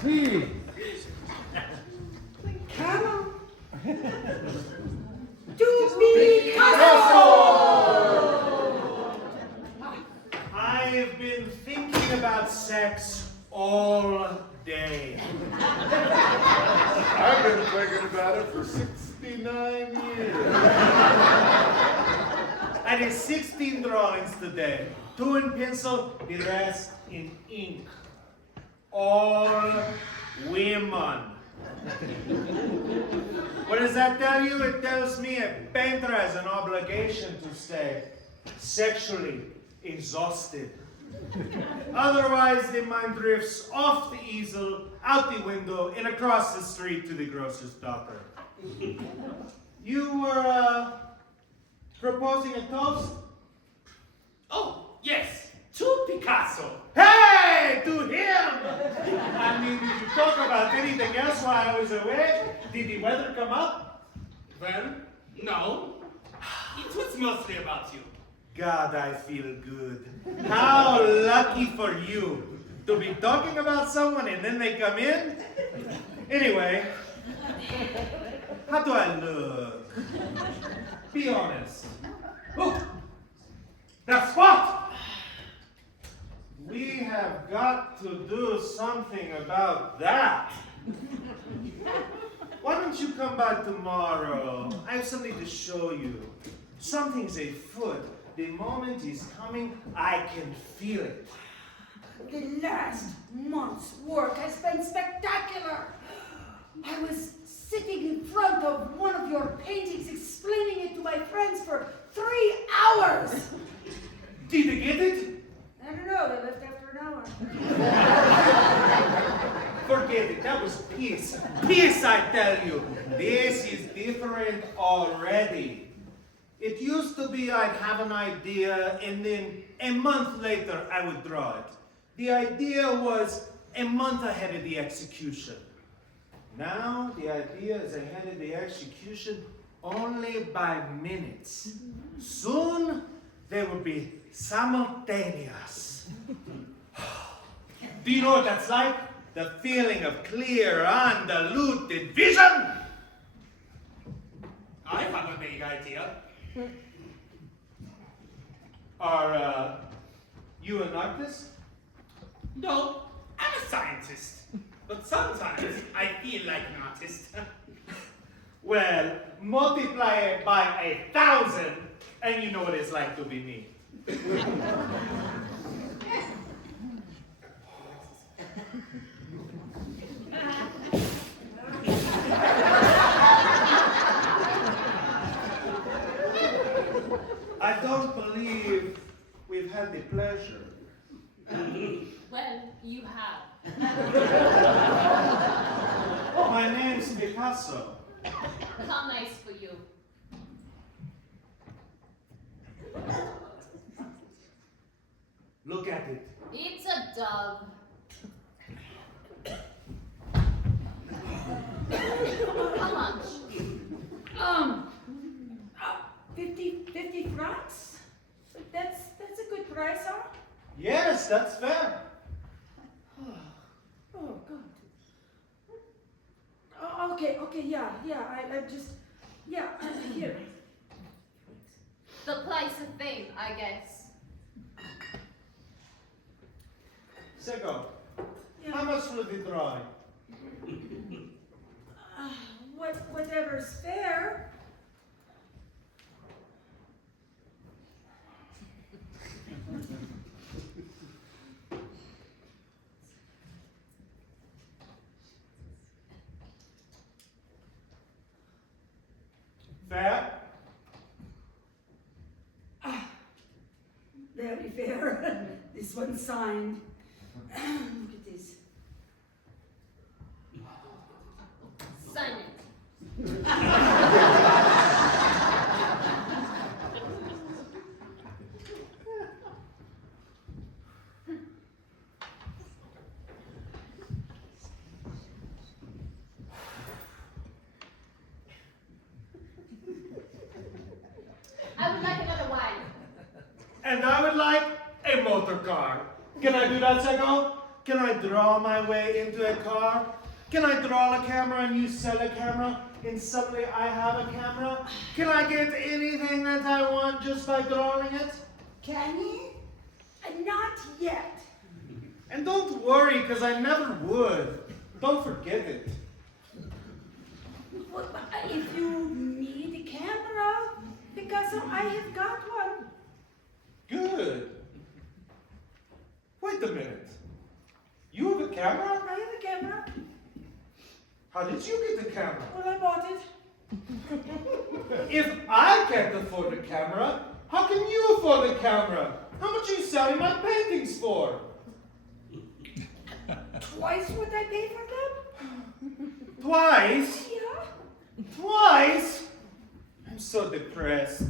Please. Come on. To Picasso! I've been thinking about sex all day. I've been thinking about it for 69 years. I did 16 drawings today. 2 in pencil, the rest in ink. All women. What does that tell you? It tells me a painter has an obligation to stay sexually exhausted. Otherwise, the mind drifts off the easel, out the window, and across the street to the grocer's daughter. You were proposing a toast? Oh, yes, to Picasso. Hey, to him! I mean, did you talk about anything else while I was away? Did the weather come up? Well, no. It was mostly about you. God, I feel good. How lucky for you to be talking about someone and then they come in. Anyway, how do I look? Be honest. Oh, that's what? We have got to do something about that. Why don't you come by tomorrow? I have something to show you. Something's afoot. The moment is coming, I can feel it. The last month's work has been spectacular. I was sitting in front of one of your paintings explaining it to my friends for 3 hours. Did they get it? I don't know, they left after an hour. Forget it, that was peace. Peace, I tell you. This is different already. It used to be I'd have an idea and then a month later I would draw it. The idea was a month ahead of the execution. Now the idea is ahead of the execution only by minutes. Soon they will be simultaneous. Do you know what that's like? The feeling of clear, undiluted vision? I have a big idea. Are you an artist? No, I'm a scientist. But sometimes I feel like an artist. Well, multiply it by 1,000 and you know what it's like to be me. I don't believe we've had the pleasure. Well, you have. Oh, my name's Picasso. How nice for you. Look at it. It's a dove. How much? 50 francs? That's a good price, huh? Yes, that's fair. Oh, God. Oh, okay, yeah, I just, here. The price of fame, I guess. Sego, Yeah. how much for the drawing? Whatever's fair. Fair? Very fair. This one's signed. Look at this. Sign it. I would like another wine. And I would like a motor car. Can I do that, Sego? Can I draw my way into a car? Can I draw a camera and you sell a camera and suddenly I have a camera? Can I get anything that I want just by drawing it? Can you? Not yet. And don't worry, because I never would. Don't forget it. Well, if you need a camera, because I have got one. Good. Wait a minute. You have a camera? I have a camera. How did you get the camera? Well, I bought it. If I can't afford a camera, how can you afford a camera? How much are you selling my paintings for? Twice what I paid for them? Twice? Yeah. Twice? I'm so depressed.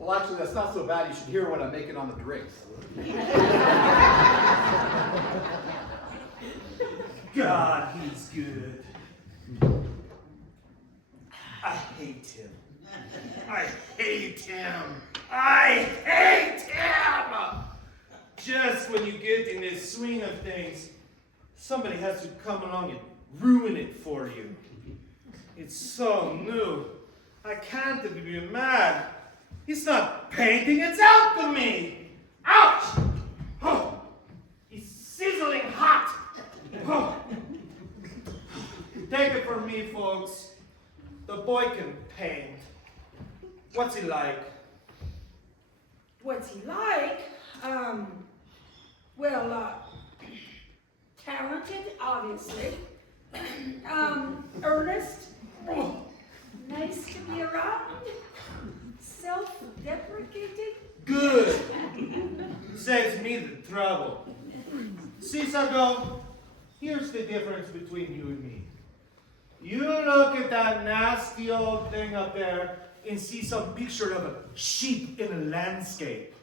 Well, actually, that's not so bad. You should hear what I'm making on the drinks. God, he's good. I hate him. I hate him. I hate him! Just when you get in this swing of things, somebody has to come along and ruin it for you. It's so new. I can't be mad. It's not painting, it's alchemy! Ouch! Oh, he's sizzling hot! Oh. Take it from me, folks. The boy can paint. What's he like? What's he like? Talented, obviously. Earnest. Nice to be around. Self-deprecating. Good. Saves me the trouble. See, Sago, here's the difference between you and me. You look at that nasty old thing up there and see some picture of a sheep in a landscape.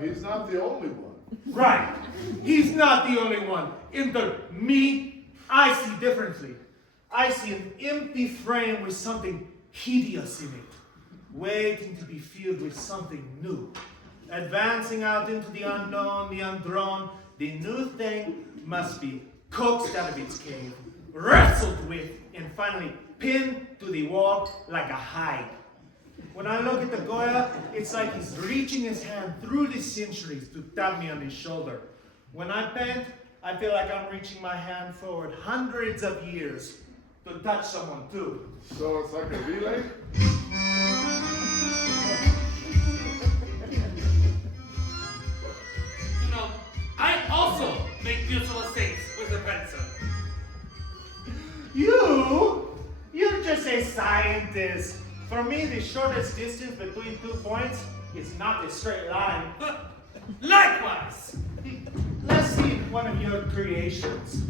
He's not the only one. Right. He's not the only one. In me, I see differently. I see an empty frame with something hideous in it, waiting to be filled with something new. Advancing out into the unknown, the undrawn, the new thing must be coaxed out of its cave, wrestled with, and finally pinned to the wall like a hide. When I look at the Goya, it's like he's reaching his hand through the centuries to tap me on his shoulder. When I paint, I feel like I'm reaching my hand forward hundreds of years to touch someone too. So it's like a relay? You know, I also make beautiful things with a pencil. You're just a scientist. For me, the shortest distance between 2 points is not a straight line. Likewise. Let's see one of your creations.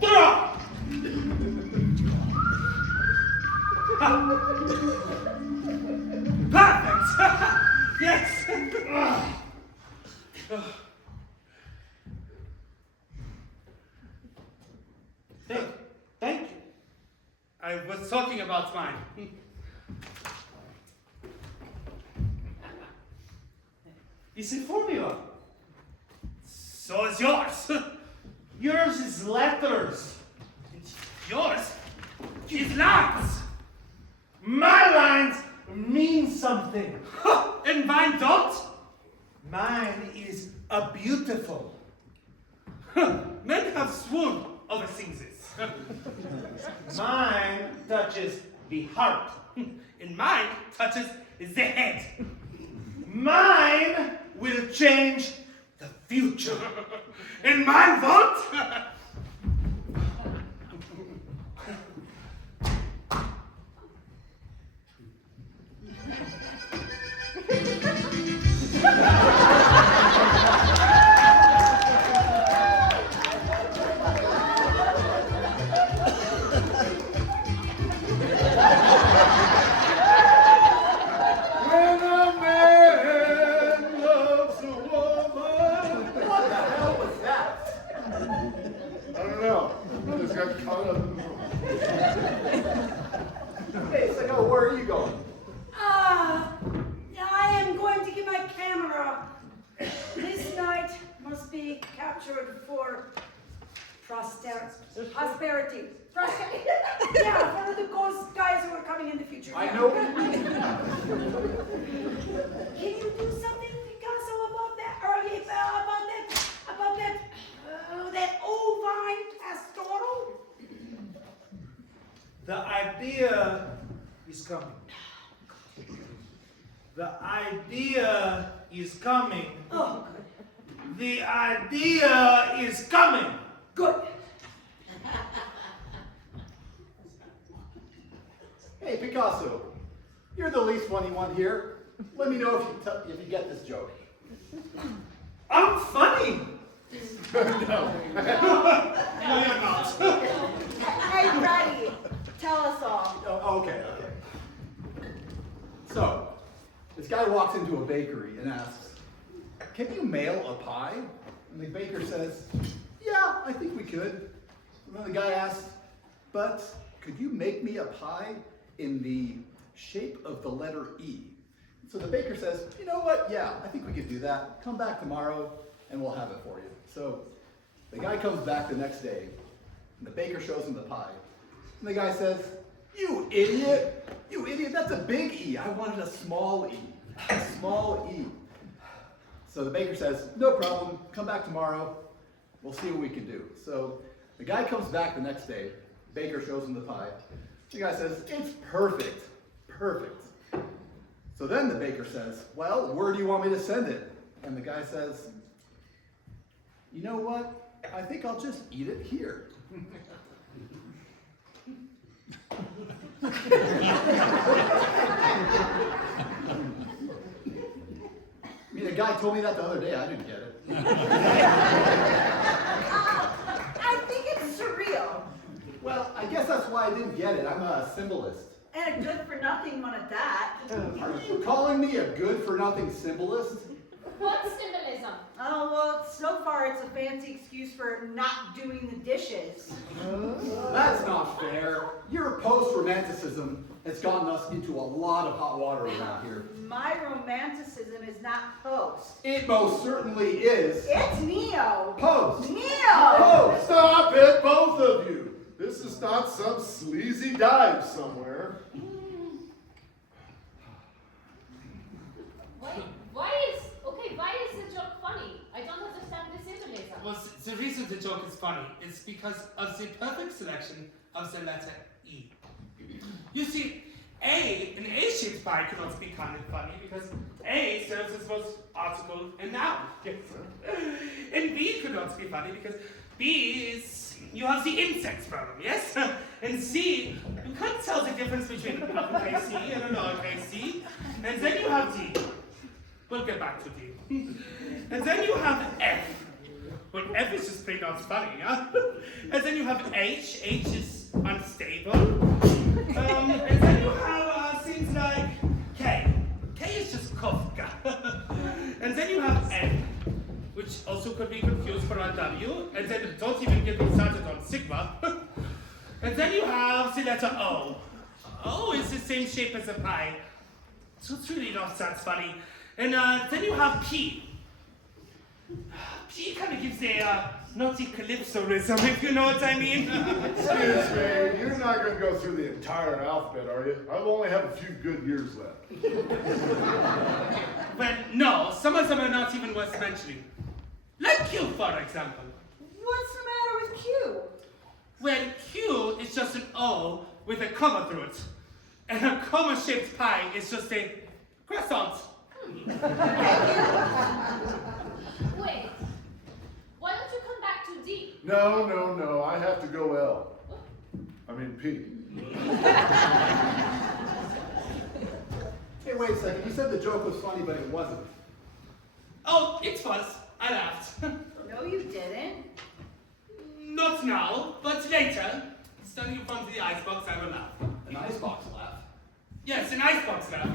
Draw! Perfect! Yes! Thank you. I was talking about mine. It's a formula. So is yours. Yours is letters. Yours is lines. My lines mean something. And mine don't. Mine is a beautiful. Men have swooned over things. Mine touches the heart. And mine touches the head. Mine will change the future. And mine won't. Prosperity. Yeah, for those guys who are coming in the future. I Yeah. know what you mean. Can you do something, Picasso, about that? Or about that ovine pastoral? The idea is coming. The idea is coming. Oh, good. The idea is coming. Good. Hey, Picasso, you're the least funny one here. Let me know if you get this joke. I'm funny. No. No, you're not. Hey, Freddie, tell us all. Oh, okay. So, this guy walks into a bakery and asks, "Can you mail a pie?" And the baker says, "Yeah, I think we could." And then the guy asks, "But could you make me a pie in the shape of the letter E?" So the baker says, "You know what? Yeah, I think we could do that. Come back tomorrow and we'll have it for you." So the guy comes back the next day and the baker shows him the pie. And the guy says, "You idiot! You idiot, that's a big E. I wanted a small E. A small E." So the baker says, "No problem, come back tomorrow. We'll see what we can do." So the guy comes back the next day, baker shows him the pie. The guy says, "It's perfect, perfect." So then the baker says, "Well, where do you want me to send it?" And the guy says, "You know what? I think I'll just eat it here." I mean, a guy told me that the other day. I didn't get it. I think it's surreal. Well, I guess that's why I didn't get it. I'm a symbolist. And a good-for-nothing one at that. Are you calling me a good-for-nothing symbolist? What's symbolism? Oh, well, so far it's a fancy excuse for not doing the dishes. That's not fair. Your post-romanticism has gotten us into a lot of hot water around here. My romanticism is not post. It most certainly is. It's neo. Post. Neo! Post. Stop it, both of you! This is not some sleazy dive somewhere. Why is the joke funny? I don't understand the symbolism. Well, the reason the joke is funny is because of the perfect selection of the letter E. You see, an A-shaped pie could also be kind of funny because A serves as both article and noun. Yes. And B could also be funny because B is, you have the insects problem, yes? And C, you can't tell the difference between an uppercase C and a lowercase c. And then you have D. We'll get back to D. And then you have F. Well, F is just plain not funny, huh? And then you have H. H is unstable. And then you have things like K. K is just Kafka. And then you have N, which also could be confused for a W. And then don't even get me started on Sigma. And then you have the letter O. O is the same shape as a pie. So it's really not that funny. And then you have P. P kind of gives a naughty calypso rhythm, if you know what I mean. Excuse me, you're not going to go through the entire alphabet, are you? I only have a few good years left. Well, no, some of them are not even worth mentioning. Like Q, for example. What's the matter with Q? Well, Q is just an O with a comma through it. And a comma-shaped pie is just a croissant. Wait. Why don't you come back to D? No, I have to go L. I mean P. Hey, wait a second. You said the joke was funny, but it wasn't. Oh, it was. I laughed. No, you didn't. Not now, but later. Standing in front of the icebox, I will laugh. An icebox laugh. Yes, an icebox laugh.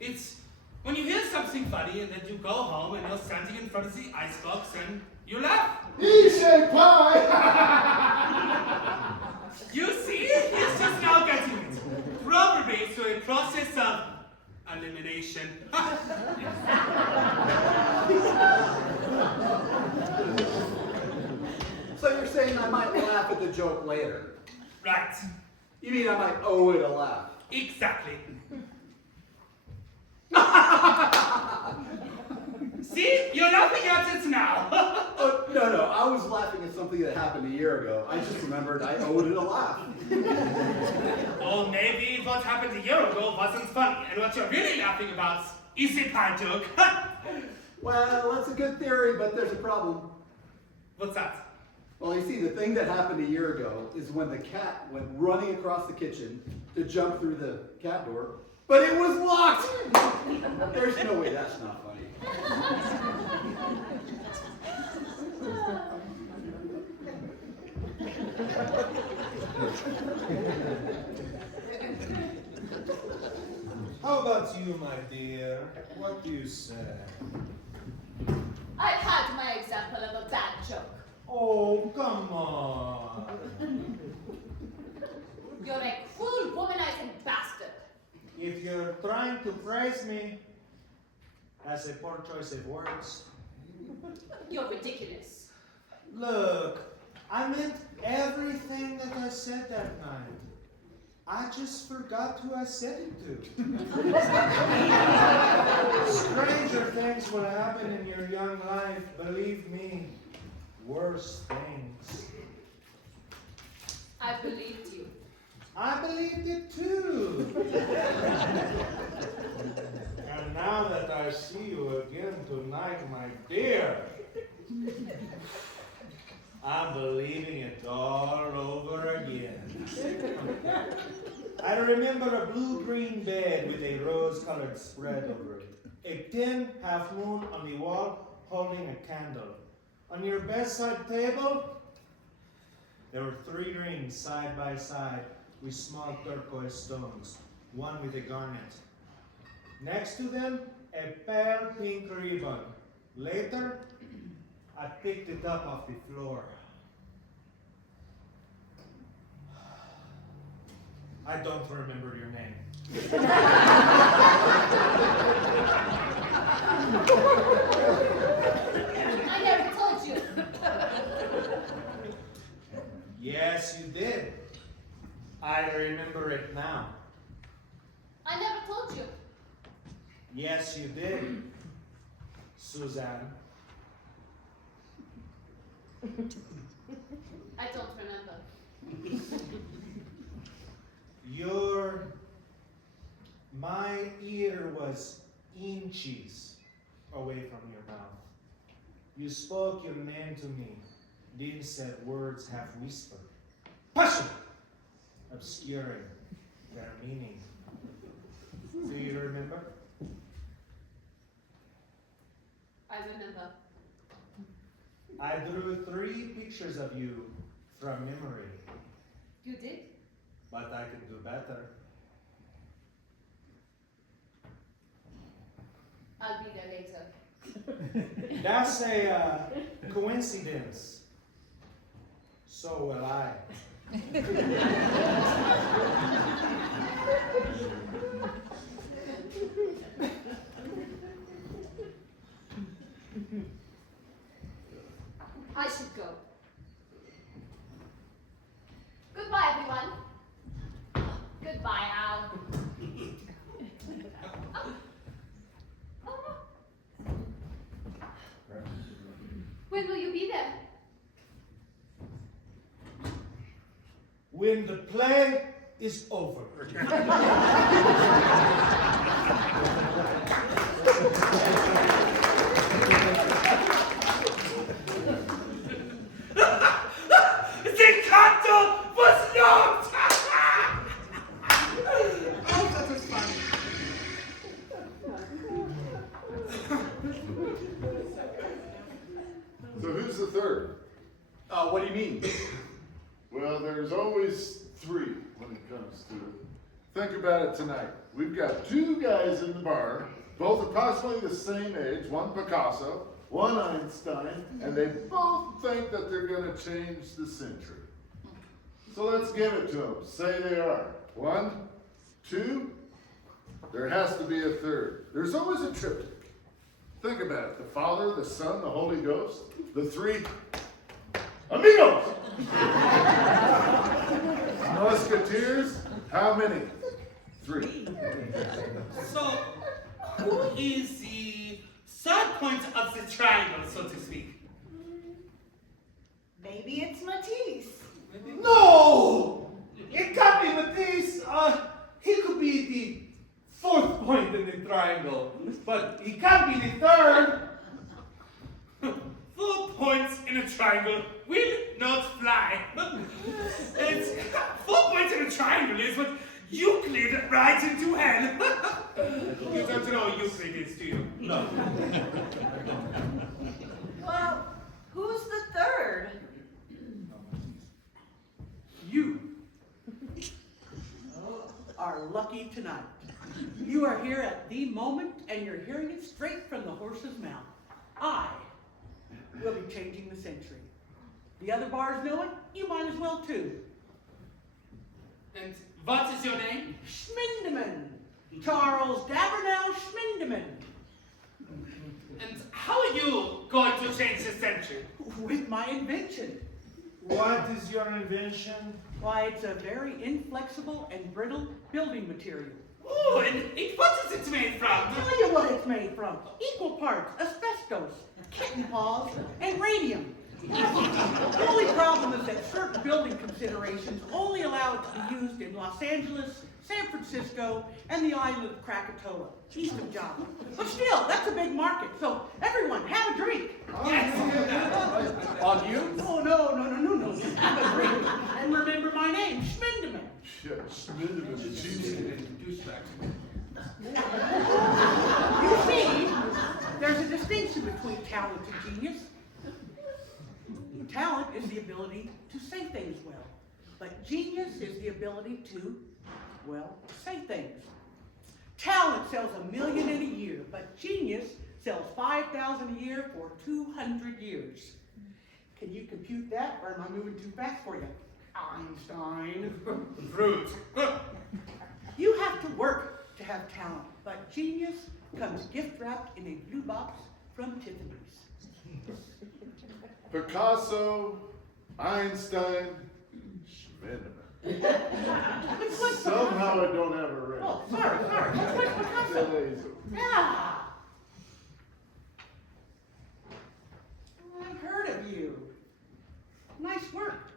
It's when you hear something funny and then you go home and you're standing in front of the icebox and you laugh. E-shaped pie! You see? He's just now getting it. Probably through a process of elimination. So you're saying I might laugh at the joke later? Right. You mean I might owe it a laugh? Exactly. See? You're laughing at it now. Oh, no, I was laughing at something that happened a year ago. I just remembered I owed it a laugh. Or maybe what happened a year ago wasn't funny, and what you're really laughing about is a pie joke. Well, that's a good theory, but there's a problem. What's that? Well, you see, the thing that happened a year ago is when the cat went running across the kitchen to jump through the cat door, but it was locked! There's no way that's not funny. How about you, my dear? What do you say? I've had my example of a bad joke. Oh, come on. You're a cruel, womanizing bastard. If you're trying to praise me, that's a poor choice of words. You're ridiculous. Look, I meant everything that I said that night. I just forgot who I said it to. Stranger things will happen in your young life, believe me. Worse things. I believed you. I believed it too. And now that I see you again tonight, my dear, I'm believing it all over again. I remember a blue-green bed with a rose-colored spread over it. A tin half-moon on the wall holding a candle. On your bedside table, there were 3 rings side by side with small turquoise stones, one with a garnet. Next to them, a pale pink ribbon. Later, I picked it up off the floor. I don't remember your name. I never told you. Yes, you did. I remember it now. I never told you. Yes, you did, Suzanne. I don't remember. My ear was inches away from your mouth. You spoke your name to me, then said words half whispered. Passion! Obscuring their meaning. Do you remember? I remember. I drew 3 pictures of you from memory, You did? but I could do better. I'll be there later. That's a coincidence. So will I. I should go. Goodbye, everyone. Goodbye, Al. Oh. When will you be there? When the play is over. The candle was locked! Oh, that was funny. So who's the third? What do you mean? Well, there's always 3 when it comes to it. Think about it tonight. We've got 2 guys in the bar, both approximately the same age, one Picasso, one Einstein, and they both think that they're going to change the century. So let's give it to them. Say they are. 1, 2, there has to be a third. There's always a triptych. Think about it. The Father, the Son, the Holy Ghost, the 3 Amigos! Musketeers, how many? 3. So, who is the third point of the triangle, so to speak? Maybe it's Matisse. No! It can't be Matisse. He could be the 4th point in the triangle, but he can't be the 3rd. 4 points in a triangle will not fly. It's 4 points in a triangle is what Euclid writes into hell. You don't know what Euclid is, do you? No. Well, who's the third? You are lucky tonight. You are here at the moment, and you're hearing it straight from the horse's mouth. I will be changing the century. The other bars know it, you might as well too. And what is your name? Schmindeman. Charles Davernell Schmindeman. And how are you going to change the century? With my invention. What is your invention? Why, it's a very inflexible and brittle building material. Oh, and what is it made from? I'll tell you what it's made from. Equal parts asbestos, kitten paws, and radium. The only problem is that certain building considerations only allow it to be used in Los Angeles, San Francisco, and the island of Krakatoa, east of Java. But still, that's a big market, so everyone, have a drink. Yes. On you? No. Have a drink. And remember my name, Schmindeman. Shit, Schmindeman, genius. You see, there's a distinction between talent and genius. Talent is the ability to say things well, but genius is the ability to, well, say things. Talent sells 1 million in a year, but genius sells 5,000 a year for 200 years. Can you compute that, or am I moving too fast for you? Einstein. Fruit. You have to work to have talent, but genius comes gift wrapped in a blue box from Tiffany's. Picasso, Einstein, Schmindeman. Somehow I don't have a ring. Oh, sorry. What's Picasso? Laser. Yeah. I've heard of you. Nice work.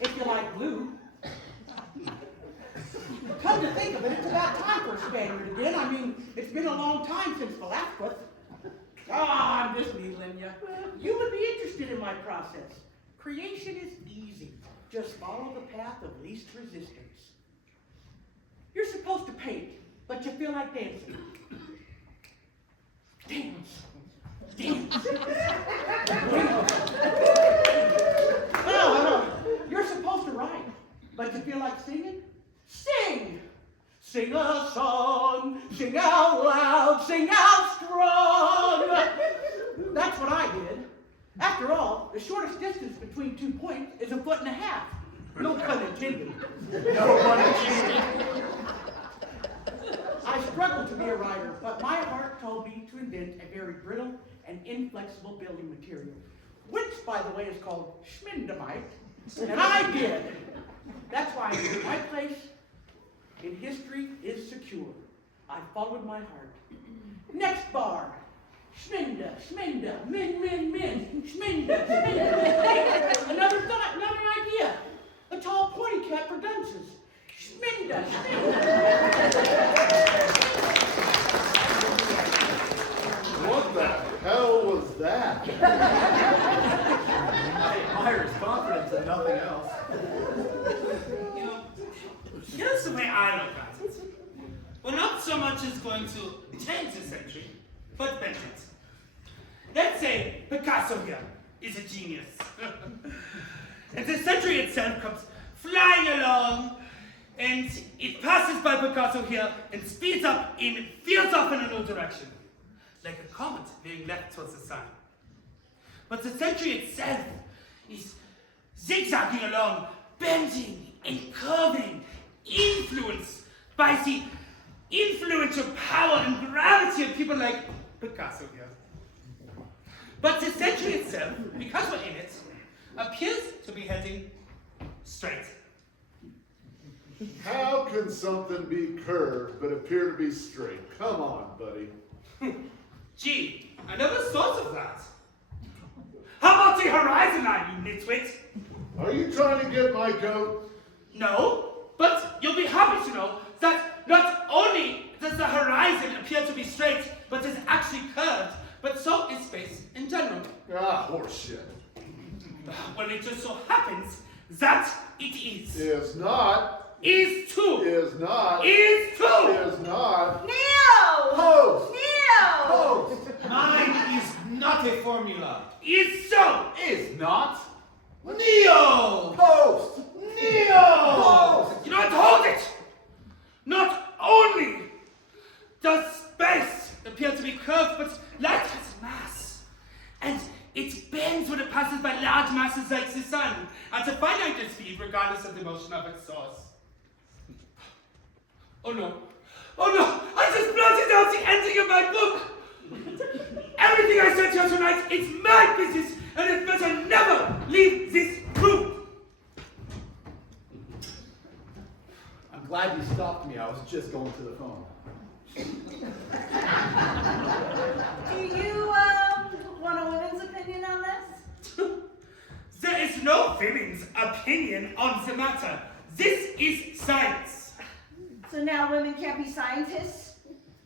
If you like blue. Come to think of it, it's about time for a Spaniard again. I mean, it's been a long time since Velasquez. I'm just needling you. You would be interested in my process. Creation is easy. Just follow the path of least resistance. You're supposed to paint, but you feel like dancing. Dance. No. You're supposed to write, but you feel like singing? Sing! Sing a song, sing out loud, sing out strong. That's what I did. After all, the shortest distance between 2 points is 1.5 feet. No pun intended. No pun intended. I struggled to be a writer, but my heart told me to invent a very brittle and inflexible building material, which, by the way, is called Schmindamite, and I did. That's why my place in history is secure. I followed my heart. Next bar. Schminda, min, schminda. Another thought, another idea. A tall pointy cat for dunces. Schminda. What the hell was that? I admire his confidence and nothing else. You know, here's the way I look at it. Well, not so much as going to change the century, but bend it. Let's say Picasso here is a genius. And the century itself comes flying along, and it passes by Picasso here and speeds up and veers off in a new direction, like a comet being left towards the sun. But the century itself is zigzagging along, bending and curving, influenced by the influential power and gravity of people like Picasso here. But the century itself, because we're in it, appears to be heading straight. How can something be curved but appear to be straight? Come on, buddy. Gee, I never thought of that. How about the horizon line, you nitwit? Are you trying to get my goat? No, but you'll be happy to know that not only does the horizon appear to be straight, but is actually curved, but so is space in general. Ah, horseshit. Well, it just so happens that it is. Is not. Is too. Is not. Is too. Is not. Neo! Post. Neo! Post. Mine is not a formula. Is so. Is not. Neo! Post. Neo! Post. You know what? Hold it! Not only does space appear to be curved, but light has mass. And it bends when it passes by large masses like the sun at a finite speed regardless of the motion of its source. Oh no. Oh no! I just blotted out the ending of my book! Everything I said here tonight is my business, and it better never leave this room! I'm glad you stopped me. I was just going to the phone. Do you, want a woman's opinion on this? There is no women's opinion on the matter. This is science. So now women can't be scientists?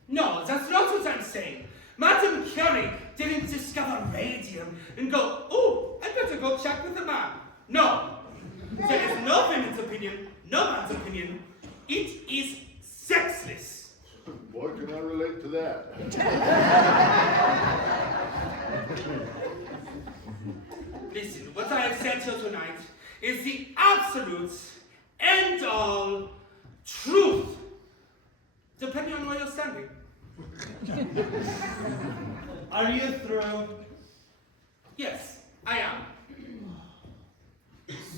No, that's not what I'm saying. Madame Curie didn't discover radium and go, oh, I better go check with the man. No. There is no women's opinion, no man's opinion. It is sexless. Boy, can I relate to that. Listen, what I have said here tonight is the absolute end-all truth, depending on where you're standing. Are you through? Yes, I am.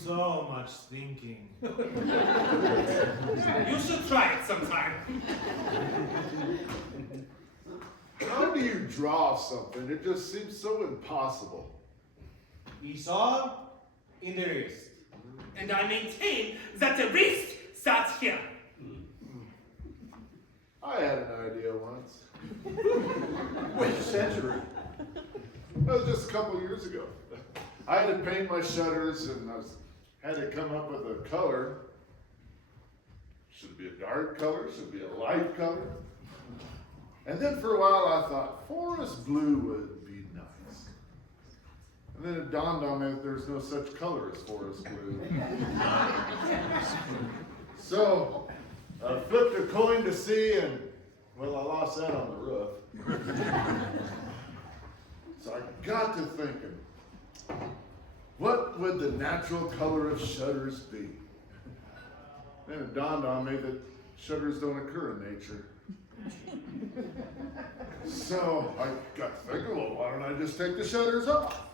So much thinking. You should try it sometime. How do you draw something? It just seems so impossible. It's all in the wrist. And I maintain that the wrist starts here. I had an idea once. Which century? That was just a couple of years ago. I had to paint my shutters and had to come up with a color. Should it be a dark color? Should it be a light color? And then for a while I thought forest blue would be nice. And then it dawned on me that there's no such color as forest blue. So I flipped a coin to see, and well, I lost that on the roof. So I got to thinking, what would the natural color of shutters be? Then it dawned on me that shutters don't occur in nature. So I got to thinking, well, why don't I just take the shutters off?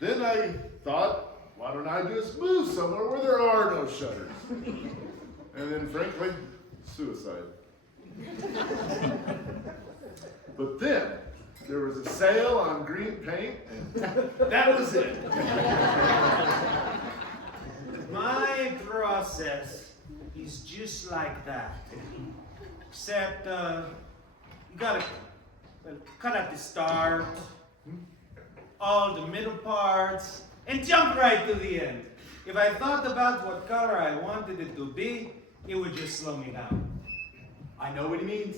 Then I thought, why don't I just move somewhere where there are no shutters? And then frankly, suicide. But then there was a sale on green paint, and that was it. My process is just like that. Except, you gotta cut out the start, all the middle parts, and jump right to the end. If I thought about what color I wanted it to be, it would just slow me down. I know what he means.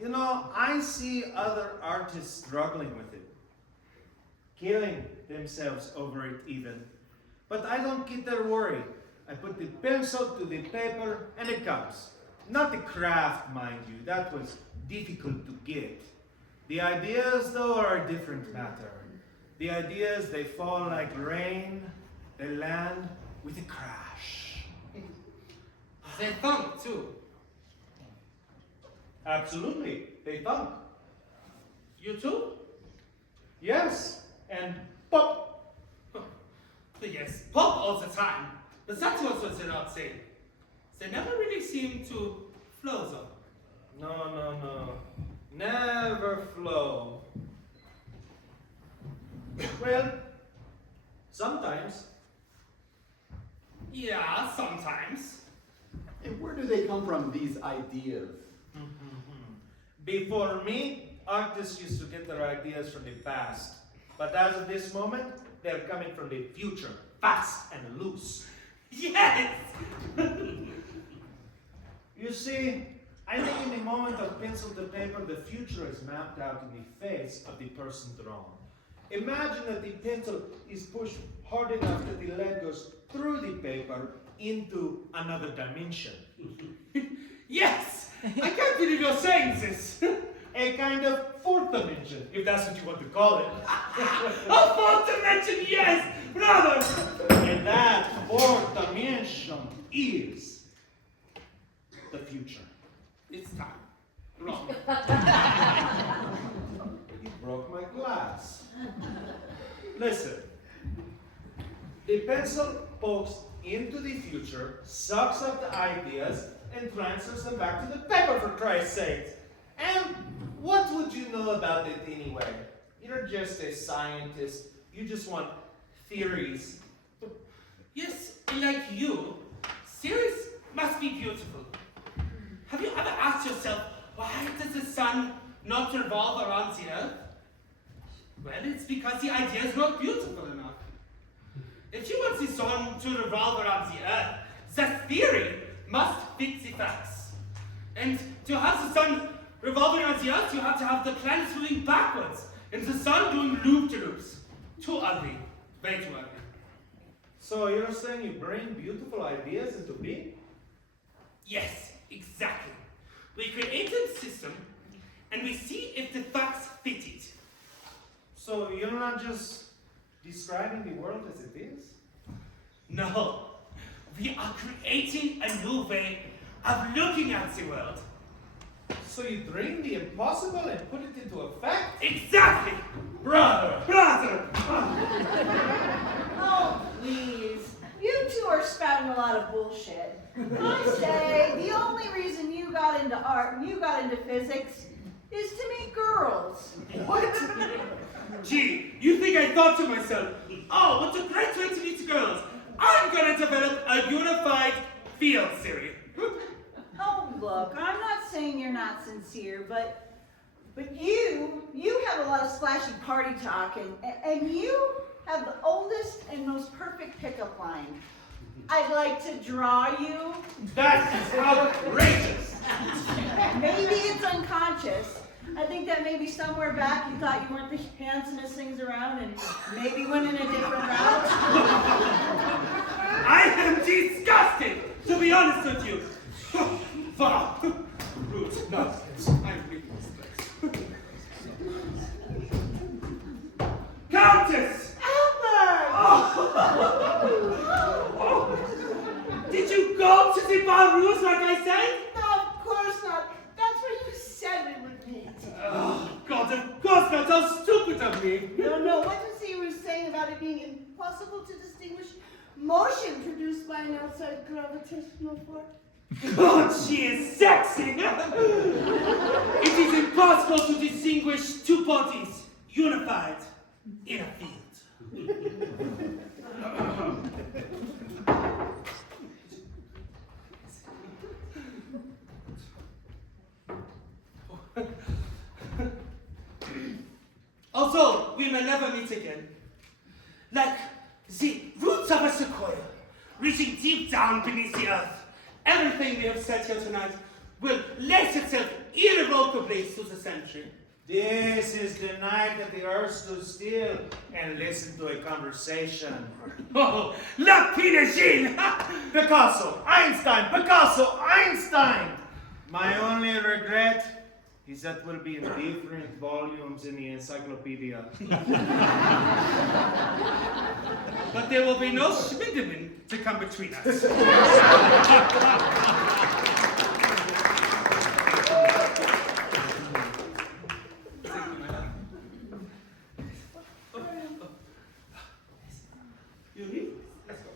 You know, I see other artists struggling with it, killing themselves over it even. But I don't get their worry. I put the pencil to the paper and it comes. Not the craft, mind you, that was difficult to get. The ideas, though, are a different matter. The ideas, they fall like rain, they land with a crash. They thump too. Absolutely, they thump. You too? Yes, and pop. Yes, pop all the time. But that's what they're not saying. They never really seem to flow though. No. Never flow. Well, Sometimes. Yeah, sometimes. And where do they come from, these ideas? Before me, artists used to get their ideas from the past. But as of this moment, they're coming from the future, fast and loose. Yes! You see, I think in the moment of pencil to paper, the future is mapped out in the face of the person drawn. Imagine that the pencil is pushed hard enough that the lead goes through the paper into another dimension. Yes! I can't believe you're saying this! A kind of fourth dimension, if that's what you want to call it. A fourth dimension, yes! Brother! And that fourth dimension is the future. It's time. Wrong. You broke my glass. Listen. The pencil pokes into the future, sucks up the ideas, and transfers them back to the paper, for Christ's sake. And what would you know about it anyway? You're just a scientist. You just want theories. Yes, like you, series must be beautiful. Have you ever asked yourself, why does the sun not revolve around the earth? Well, it's because the idea is not beautiful enough. If you want the sun to revolve around the earth, the theory must fit the facts. And to have the sun revolving around the earth, you have to have the planets moving backwards, and the sun doing loop-to-loops. Too ugly. Way too ugly. So you're saying you bring beautiful ideas into being? Yes, exactly. We create a system, and we see if the facts fit it. So you're not just describing the world as it is? No, we are creating a new way of looking at the world. So you dream the impossible and put it into effect? Exactly! Brother! Brother! Oh, please. You two are spouting a lot of bullshit. I say the only reason you got into art and you got into physics is to meet girls. What? Gee, you think I thought to myself, oh, what a great way to meet girls. I'm gonna develop a unified field theory. Oh, look, I'm not saying you're not sincere, but you have a lot of splashy party talk, and you have the oldest and most perfect pickup line. I'd like to draw you. That's outrageous! Maybe it's unconscious. I think that maybe somewhere back you thought you weren't the handsomest things around and maybe went in a different route. I am disgusted, to be honest with you. Wow. Rude nonsense. I'm leaving this place. Countess! Albert! Did you go to the Barouche like I said? No, of course not. That's what you said it would be. Oh, God, of course not. How stupid of me. No, what was he was saying about it being impossible to distinguish motion produced by an outside gravitational force? God, she is sexy. It is impossible to distinguish two bodies unified in a field. Although we may never meet again, like the roots of a sequoia, reaching deep down beneath the earth, everything we have said here tonight will lace itself irrevocably through the century. This is the night that the earth stood still and listened to a conversation. Oh, La Pinagine! Picasso, Einstein! My only regret is that we'll be in different volumes in the encyclopedia. But there will be no Schmindemann to come between us. You leave? Let's go.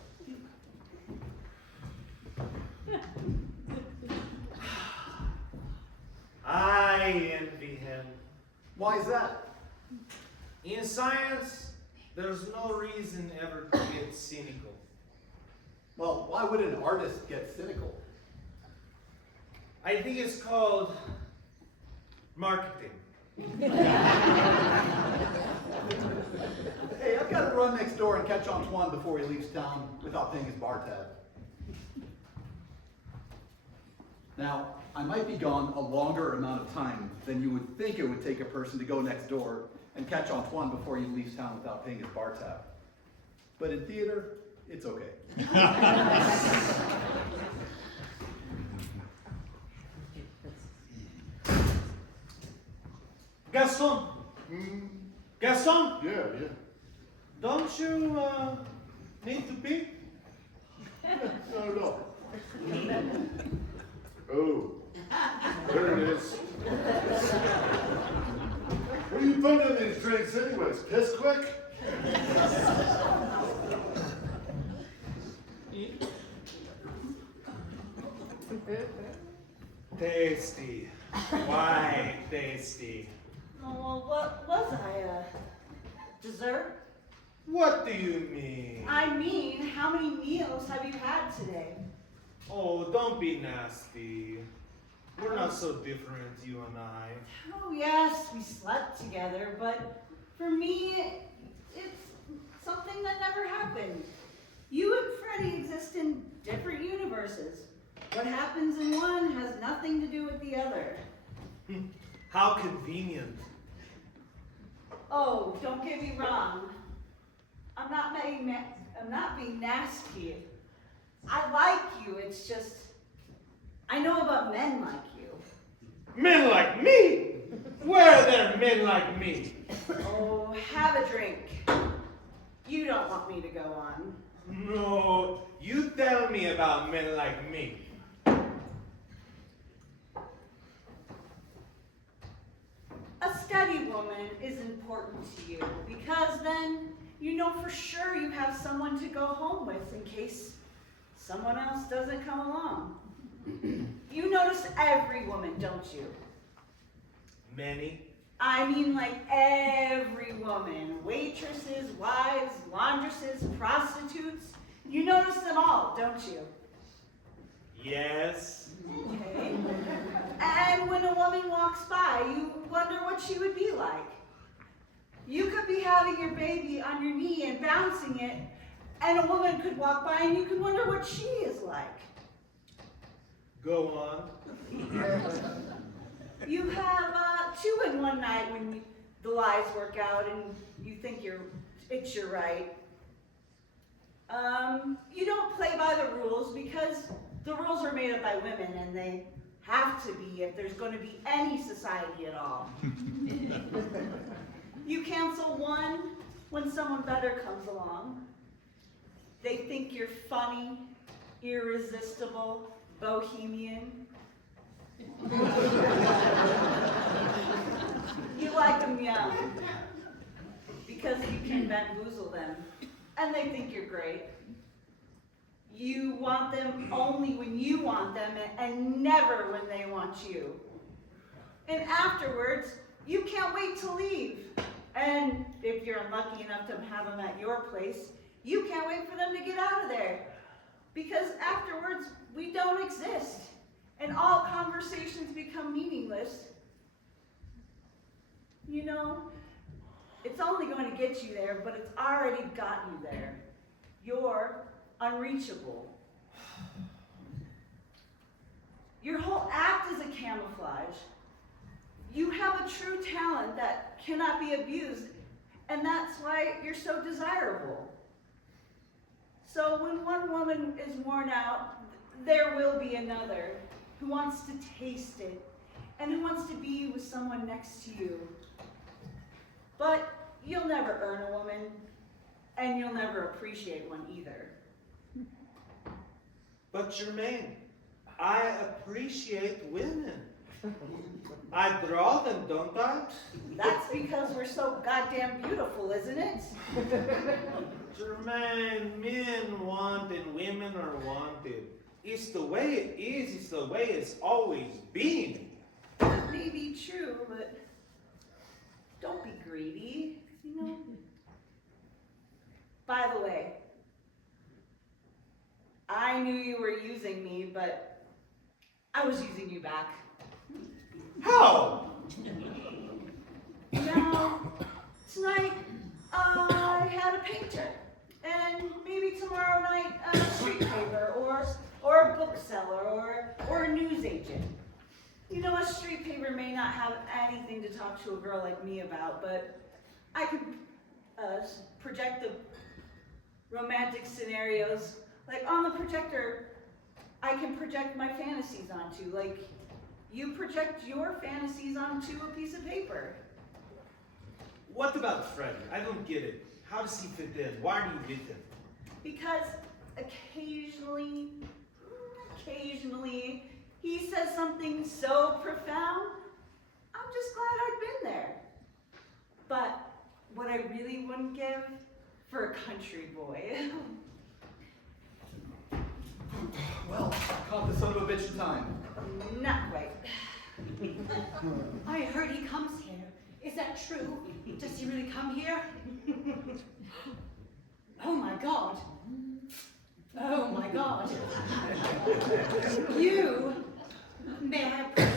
I envy him. Why is that? In science, There's no reason ever to get cynical. Well, why would an artist get cynical? I think it's called marketing. Hey, I've got to run next door and catch Antoine before he leaves town without paying his bar tab. Now, I might be gone a longer amount of time than you would think it would take a person to go next door and catch Antoine before he leaves town without paying his bar tab. But in theater, it's okay. Gaston! Gaston! Yeah. Don't you need to pee? Not at all. Oh, there it is. What are you putting in these drinks anyways? Piss quick? Tasty. Why tasty? Oh, well, what was I, dessert? What do you mean? I mean, how many meals have you had today? Oh, don't be nasty. We're not so different, you and I. Oh, yes, we slept together, but for me, it's something that never happened. You and Freddie exist in different universes. What happens in one has nothing to do with the other. How convenient. Oh, don't get me wrong. I'm not being nasty. I like you, it's just, I know about men like you. Men like me? Where are there men like me? Oh, have a drink. You don't want me to go on. No, you tell me about men like me. A steady woman is important to you because then you know for sure you have someone to go home with in case someone else doesn't come along. You notice every woman, don't you? Many? I mean like every woman. Waitresses, wives, laundresses, prostitutes. You notice them all, don't you? Yes. Okay. And when a woman walks by, you wonder what she would be like. You could be having your baby on your knee and bouncing it, and a woman could walk by and you could wonder what she is like. Go on. You have two in one night when the lies work out and you think it's your right. You don't play by the rules because the rules are made up by women and they have to be if there's going to be any society at all. You cancel one when someone better comes along. They think you're funny, irresistible, bohemian. You like them young because you can bamboozle them and they think you're great. You want them only when you want them and never when they want you. And afterwards, you can't wait to leave. And if you're unlucky enough to have them at your place, you can't wait for them to get out of there. Because afterwards, we don't exist. And all conversations become meaningless. You know, it's only going to get you there, but it's already got you there. You're unreachable. Your whole act is a camouflage. You have a true talent that cannot be abused, and that's why you're so desirable. So when one woman is worn out, there will be another who wants to taste it and who wants to be with someone next to you. But you'll never earn a woman, and you'll never appreciate one either. But Jermaine, I appreciate women. I draw them, don't I? That's because we're so goddamn beautiful, isn't it? Jermaine, men want and women are wanted. It's the way it is, it's the way it's always been. That may be true, but don't be greedy, you know? By the way, I knew you were using me, but I was using you back. How? Now, tonight, I had a painter, and maybe tomorrow night, a street paper, or a bookseller, or a news agent. You know, a street paper may not have anything to talk to a girl like me about, but I could project the romantic scenarios. Like, on the projector, I can project my fantasies onto. Like, you project your fantasies onto a piece of paper. What about Freddy? I don't get it. How does he fit in? Why do you get him? Because occasionally, he says something so profound, I'm just glad I've been there. But what I really wouldn't give for a country boy. Well, caught the son of a bitch in time. Not quite. I heard he comes here. Is that true? Does he really come here? Oh my God. Oh my God. You, may I approach?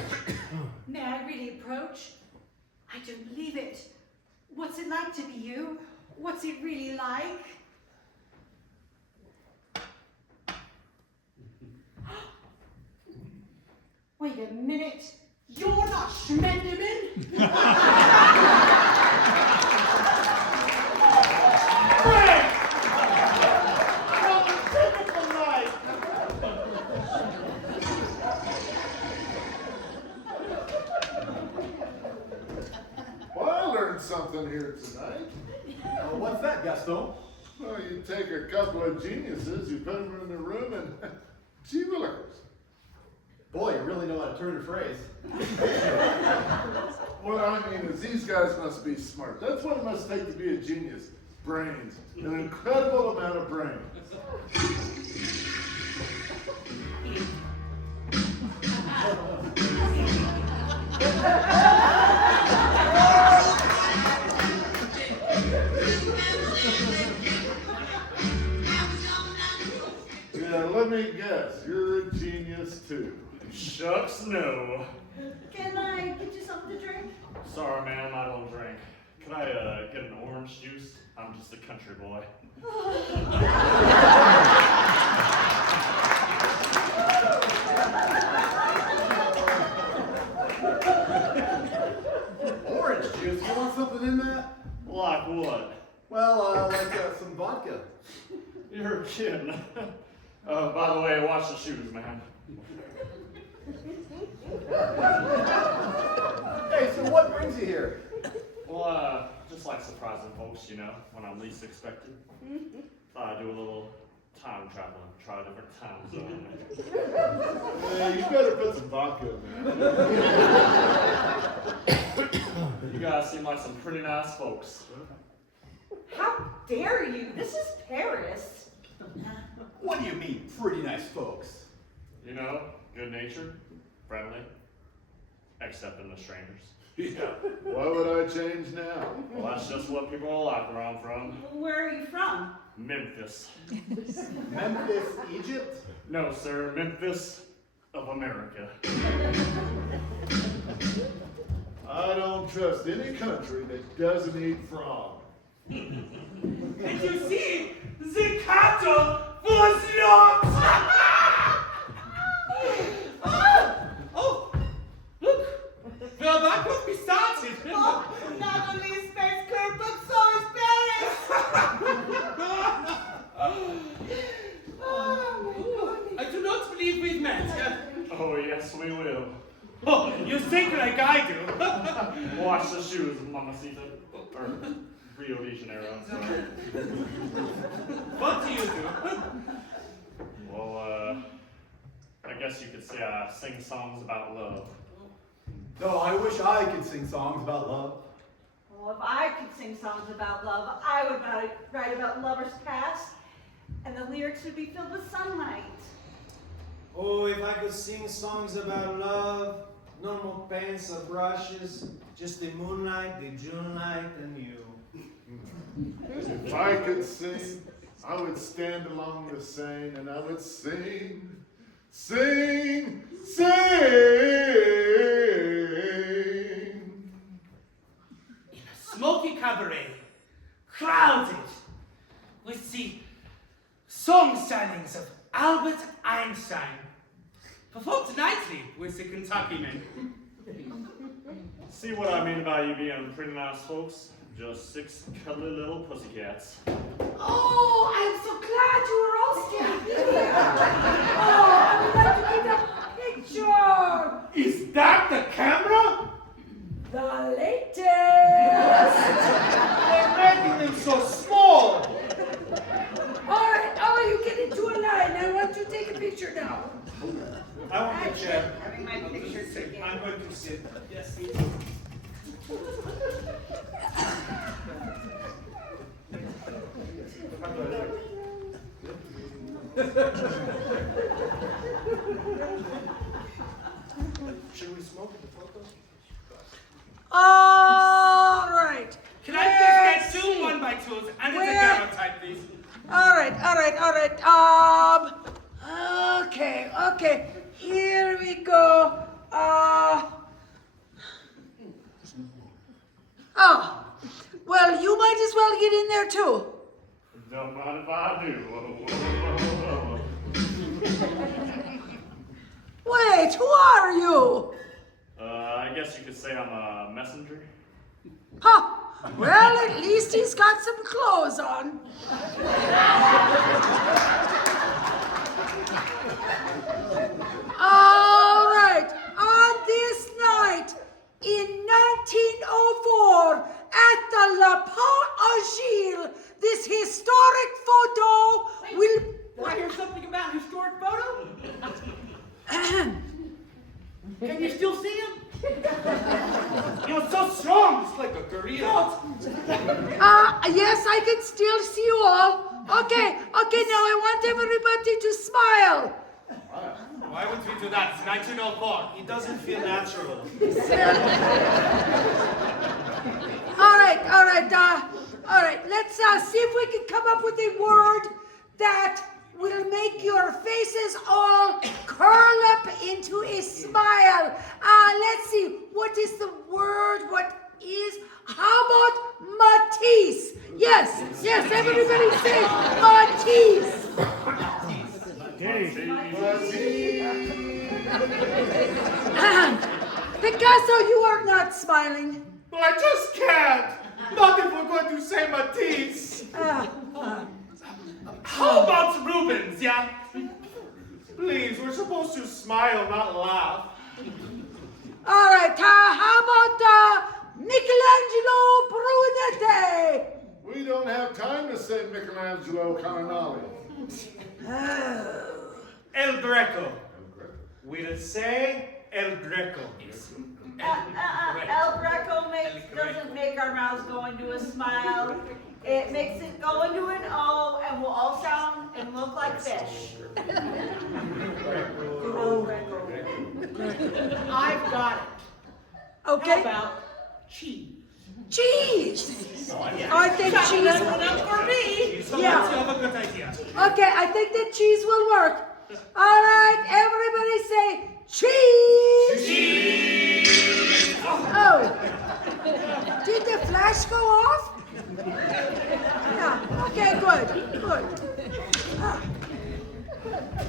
May I really approach? I don't believe it. What's it like to be you? What's it really like? Wait a minute. You're not Schmendeman? Frank! Typical night! Well, I learned something here tonight. What's that, Gaston? Well, you take a couple of geniuses, you put them in a room, and gee willikers. Boy, you really know how to turn a phrase. What I mean is these guys must be smart. That's what it must take to be a genius. Brains. An incredible amount of brains. Yeah, let me guess. You're a genius too. Shucks, no. Can I get you something to drink? Sorry, ma'am, I don't drink. Could I get an orange juice? I'm just a country boy. Orange juice, you want something in that? Like what? Well, some vodka. You're kidding. By the way, watch the shoes, man. Hey, so what brings you here? Well, just like surprising folks, you know, when I'm least expected. Thought I'd do a little time traveling, try a different time zone. Yeah, you better put some vodka in there. You guys seem like some pretty nice folks. How dare you? This is Paris. What do you mean, pretty nice folks? You know, good-natured, friendly, except in the strangers. Yeah. Why would I change now? Well, that's just what people are like where I'm from. Where are you from? Memphis. Memphis, Egypt? No, sir, Memphis of America. I don't trust any country that doesn't eat frog. And you see, the cattle was not. Oh, look, we're back where we started. Oh, not only is Paris curved, but so is Paris. Oh, my I do not believe we've met. Oh, yes, we will. Oh, you think like I do. Watch the shoes, Mamacita. Or Rio de Janeiro. What do you do? Well, I guess you could say I sing songs about love. No, I wish I could sing songs about love. Well, if I could sing songs about love, I would write about lovers past, and the lyrics would be filled with sunlight. Oh, if I could sing songs about love, no more paints or brushes, just the moonlight, the June light, and you. If I could sing, I would stand along the Seine and I would sing, sing, sing. In a smoky cabaret, crowded, we see song signings of Albert Einstein, performed nightly with the Kentucky Men. See what I mean about you being pretty nice folks? Just 6 cuddly little pussycats. Oh, I'm so glad you were all still here. Oh, I would like to get a picture. Is that the camera? The latest. They're making them so small. All right, you get into a line. I want you to take a picture now. I want the chair. Having my picture taken. I'm going to sit. Yes. Should we smoke the photo? All right. Can I please get 2 1x2s and a daguerreotype, please? All right. Okay. Here we go. Well, you might as well get in there too. Don't mind if I do. Wait, who are you? I guess you could say I'm a messenger. Huh. Well, at least he's got some clothes on. All right. On this night in 1904 at the La Pont Agile, this historic photo will... Did I hear something about historic photo? Can you still see him? You're so strong, it's like a gorilla. Yes, I can still see you all. Okay, now I want everybody to smile. Why would we do that? It's 1904. It doesn't feel natural. All right, let's see if we can come up with a word that will make your faces all curl up into a smile. Let's see, what is the word? How about Matisse? Yes, everybody say Matisse. Picasso, you are not smiling. But I just can't. Not if we're going to say Matisse. How about Rubens, yeah? Please, we're supposed to smile, not laugh. All right, how about Michelangelo Brunette? We don't have time to say Michelangelo Carnale. El Greco. We'll say El Greco. El Greco doesn't make our mouths go into a smile. It makes it go into an O, and we'll all sound and look like fish. El Greco. I've got it. Okay. How about cheese? Cheese. I think cheese. That's one up for me. So Yeah. let's have a good idea. Okay, I think that cheese will work. All right, everybody say cheese. Cheese. Oh. Did the flash go off? Yeah. Okay, good.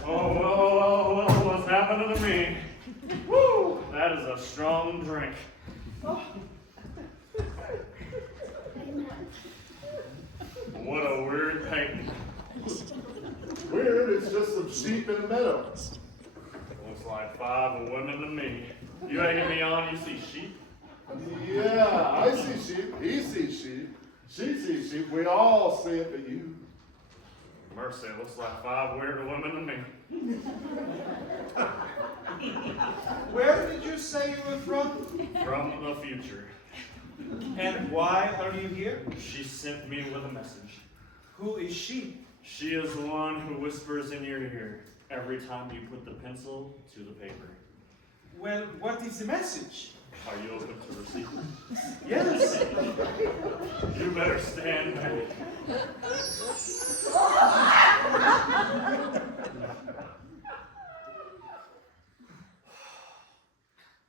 Oh, what's happening to me? Woo! That is a strong drink. What a weird painting. Weird, it's just some sheep in a meadow. Looks like 5 women to me. You egging me on, you see sheep? Yeah, I see sheep. He sees sheep. She sees sheep. We all see it, but you. Mercy, looks like 5 weird women to me. Where did you say you were from? From the future. And why are you here? She sent me with a message. Who is she? She is the one who whispers in your ear every time you put the pencil to the paper. Well, what is the message? Are you open to receive? Yes. You better stand back.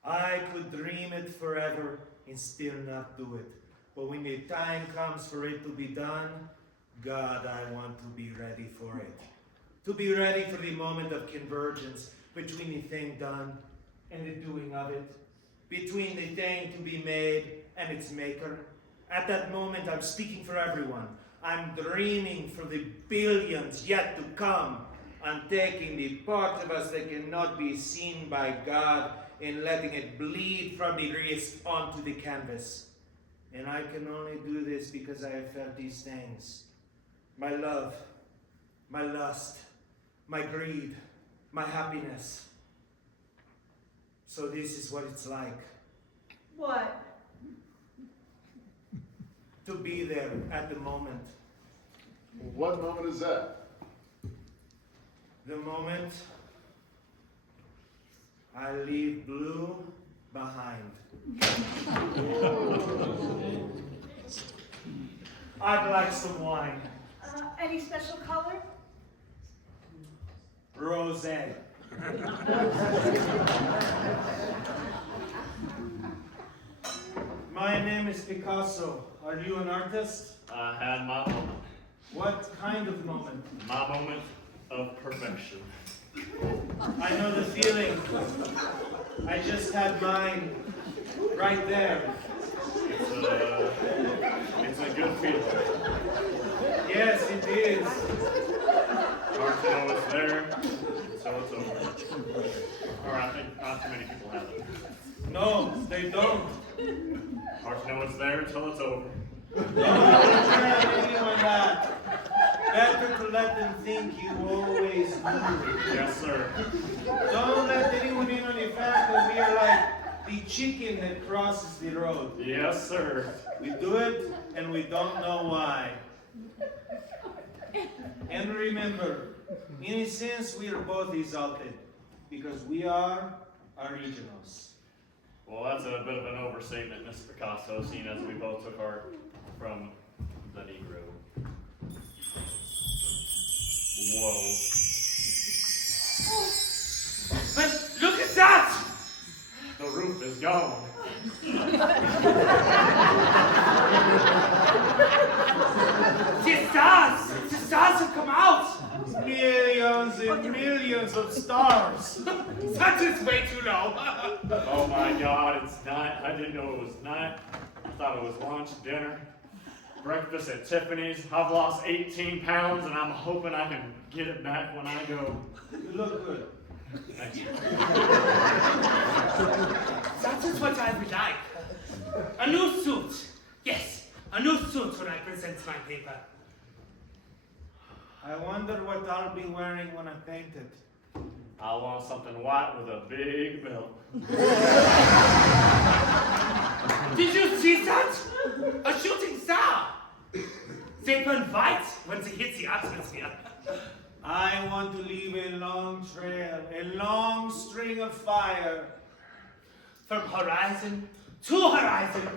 I could dream it forever and still not do it. But when the time comes for it to be done, God, I want to be ready for it. To be ready for the moment of convergence between the thing done and the doing of it. Between the thing to be made and its maker. At that moment, I'm speaking for everyone. I'm dreaming for the billions yet to come. I'm taking the part of us that cannot be seen by God and letting it bleed from the wrist onto the canvas. And I can only do this because I have felt these things. My love, my lust, my greed, my happiness. So this is what it's like. What? To be there at the moment. What moment is that? The moment I leave blue behind. I'd like some wine. Any special color? Rosé. My name is Picasso. Are you an artist? I had my moment. What kind of moment? My moment of perfection. I know the feeling. I just had mine right there. It's a good feeling. Yes, it is. Hard to know it's there, so it's over. Or I think not too many people have it. No, they don't. Hard to know it's there until it's over. Don't tell anyone that. Better to let them think you always knew. Yes, sir. Don't let anyone in on the fact that we are like the chicken that crosses the road. Yes, sir. We do it and we don't know why. And remember, in a sense, we are both exalted because we are originals. Well, that's a bit of an overstatement, Mr. Picasso, seeing as we both took art from the Negro. Whoa. But look at that! The roof is gone. The stars have come out! Millions and millions of stars. That is way too low. Oh my God, it's night. I didn't know it was night. I thought it was lunch, dinner, breakfast at Tiffany's. I've lost 18 pounds and I'm hoping I can get it back when I go. You look good. Thank you. That is what I would like. A new suit. Yes, a new suit when I present my paper. I wonder what I'll be wearing when I paint it. I want something white with a big belt. Did you see that? A shooting star. They burn white when they hit the atmosphere. I want to leave a long trail, a long string of fire. From horizon to horizon.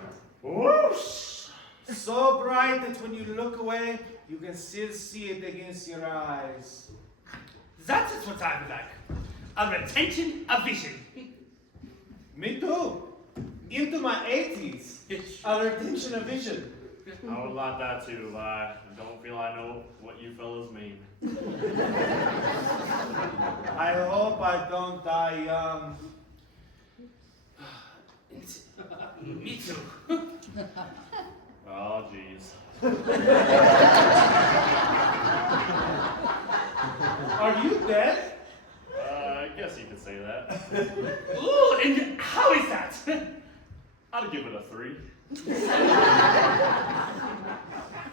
Whoosh! So bright that when you look away, you can still see it against your eyes. That is what I would like. A retention of vision. Me too. Into my 80s. A retention of vision. I would like that too, but I don't feel I know what you fellas mean. I hope I don't die young. Me too. Oh, jeez. Are you dead? I guess you could say that. Ooh, and how is that? I'd give it a 3.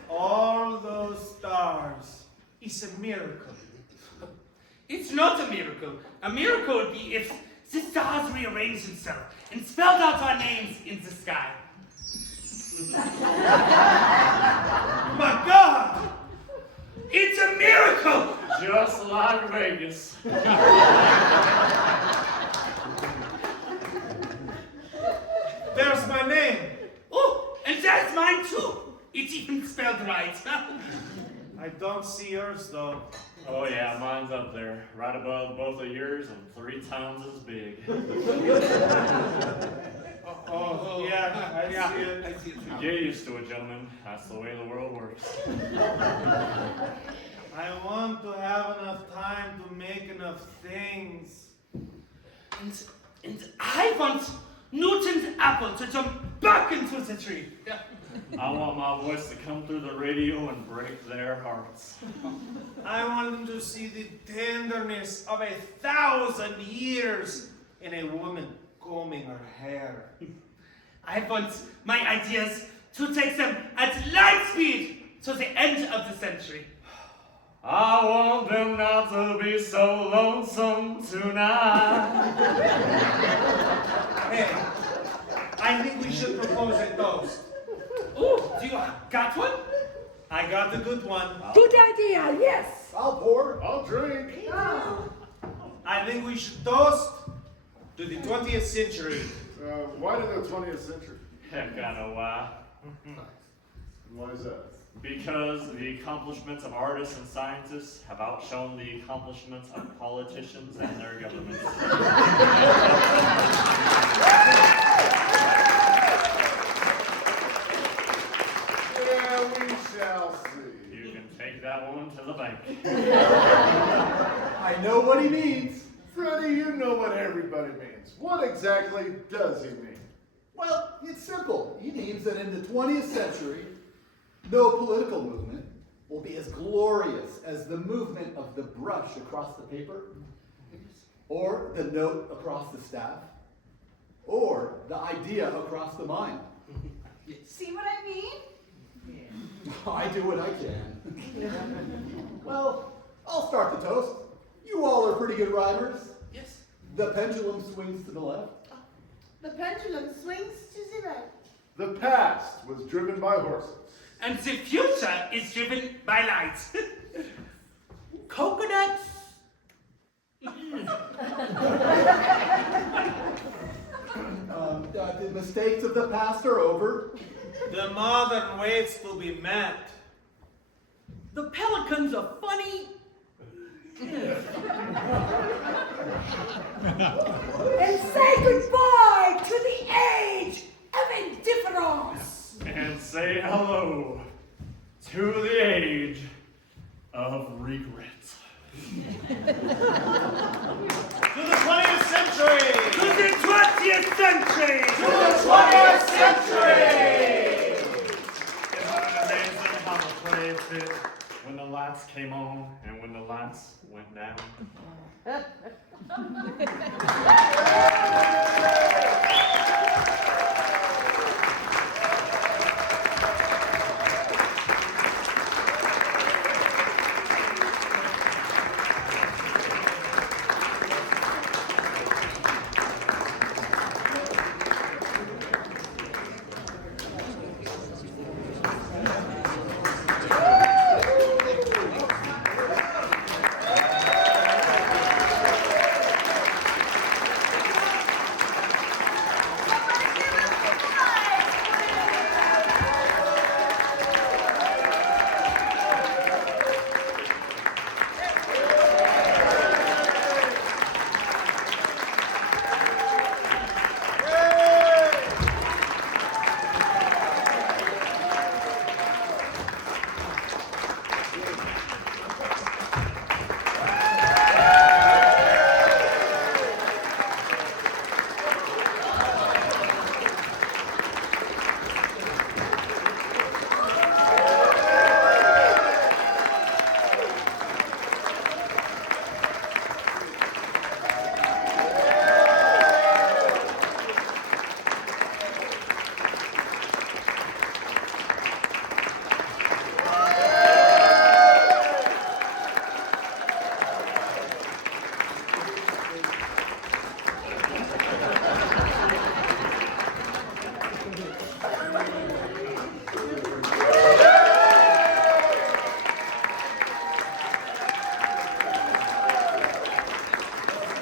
All those stars. It's a miracle. It's not a miracle. A miracle would be if the stars rearranged themselves and spelled out our names in the sky. My God! It's a miracle! Just like Vegas. There's my name. Oh, and that's mine too. It's even spelled right. I don't see yours though. Oh yeah, mine's up there, right above both of yours and 3 times as big. Oh, yeah, I see it. I see it now. Get used to it, gentlemen. That's the way the world works. I want to have enough time to make enough things. And I want Newton's apple to jump back into the tree. Yeah. I want my voice to come through the radio and break their hearts. I want them to see the tenderness of 1,000 years in a woman combing her hair. I want my ideas to take them at light speed to the end of the century. I want them not to be so lonesome tonight. Hey, I think we should propose a toast. Oh, do you got one? I got a good one. Good idea, yes. I'll pour. I'll drink. I think we should toast to the 20th century. Why to the 20th century? Heck, I know why. Why is that? Because the accomplishments of artists and scientists have outshone the accomplishments of politicians and their governments. Yeah, we shall see. You can take that one to the bank. I know what he means. Freddie, you know what everybody means. What exactly does he mean? Well, it's simple. He means that in the 20th century, no political movement will be as glorious as the movement of the brush across the paper, or the note across the staff, or the idea across the mind. See what I mean? I do what I can. Well, I'll start the toast. You all are pretty good rhymers. Yes. The pendulum swings to the left. The pendulum swings to the right. The past was driven by horses. And the future is driven by light. Coconuts. The mistakes of the past are over. The modern waits to be met. The pelicans are funny. And say goodbye to the age of indifference. And say hello to the age of regret. To the 20th century! To the 20th century! To the 20th century! Isn't it amazing how the play fit when the lights came on and when the lights went down?